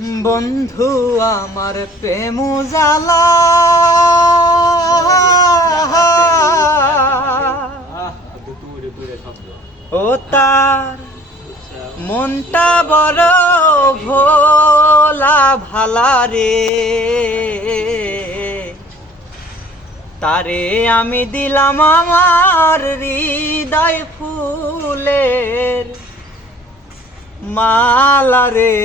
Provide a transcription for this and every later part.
বন্ধু আমার প্রেম জ্বালা ও তার মনটা বড় ভোলা ভালা রে, তারে আমি দিলাম আমার হৃদয় ফুলের মালা রে,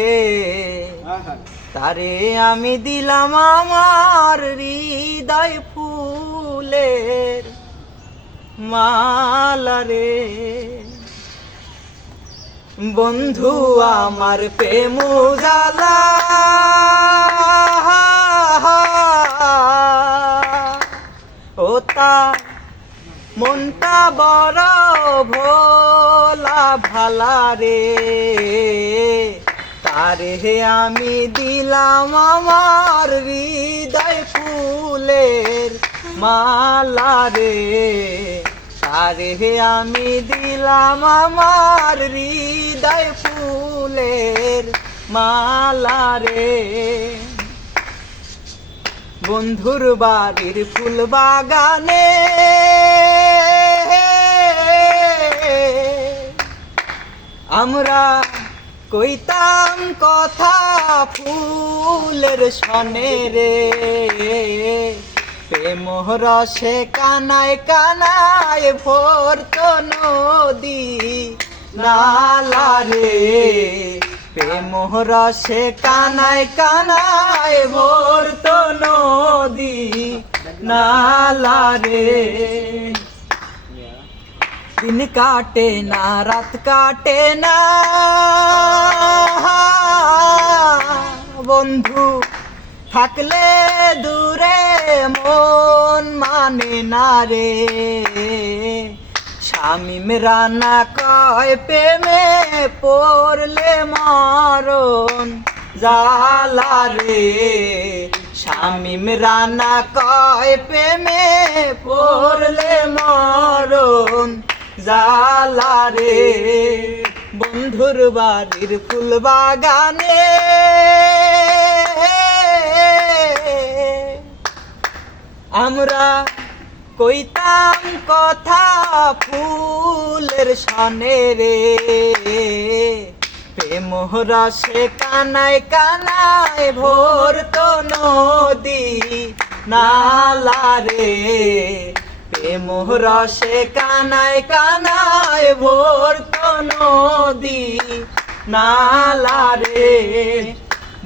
তারে আমি দিলাম আমার হৃদয় ফুলের মালা রে। বন্ধু আমার প্রেম জ্বালা ও তার মনটা বড় ভোলা ভালা রে, তারে আমি দিলাম আমার হৃদয় ফুলের মালা রে, তারে আমি দিলাম আমার হৃদয় ফুলের মালা রে। বন্ধুর বাড়ির ফুল বাগানে আমরা কইতাম কথা ফুলের সনে রে, প্রেম রসে কানায় কানায় ভরতো নদী নালা রে, প্রেম রসে কানায় কানায় ভরতো নদী নালা রে। দিন কাটে না রাত কাটে না বন্ধু থাকলে দূরে মন মানে না রে, শামিম রানা কয় প্রেমে পড়লে মরণ জালা রে, শামিম রানা কয় প্রেমে পড়লে মরণ জালা রে। বন্ধুর বাড়ির ফুল বাগানে আমরা কইতাম কথা ফুলের সনে রে, প্রেম রসে কানায় কানায় ভরতো নদী নালা রে, প্রেম রসে কানায় কানায় ভরতো নদী নালা রে।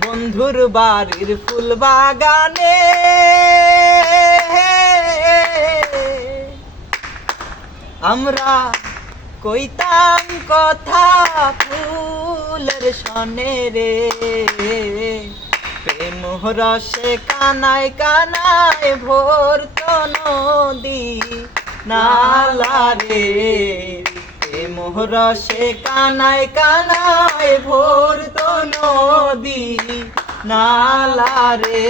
বন্ধুর বাড়ির ফুল বাগানে আমরা কইতাম কথা ফুলের সনে রে, প্রেম রসে কানায় কানায় ভরতো নদী নালা রে, প্রেম রসে কানায় কানায় ভরতো নদী নালা রে।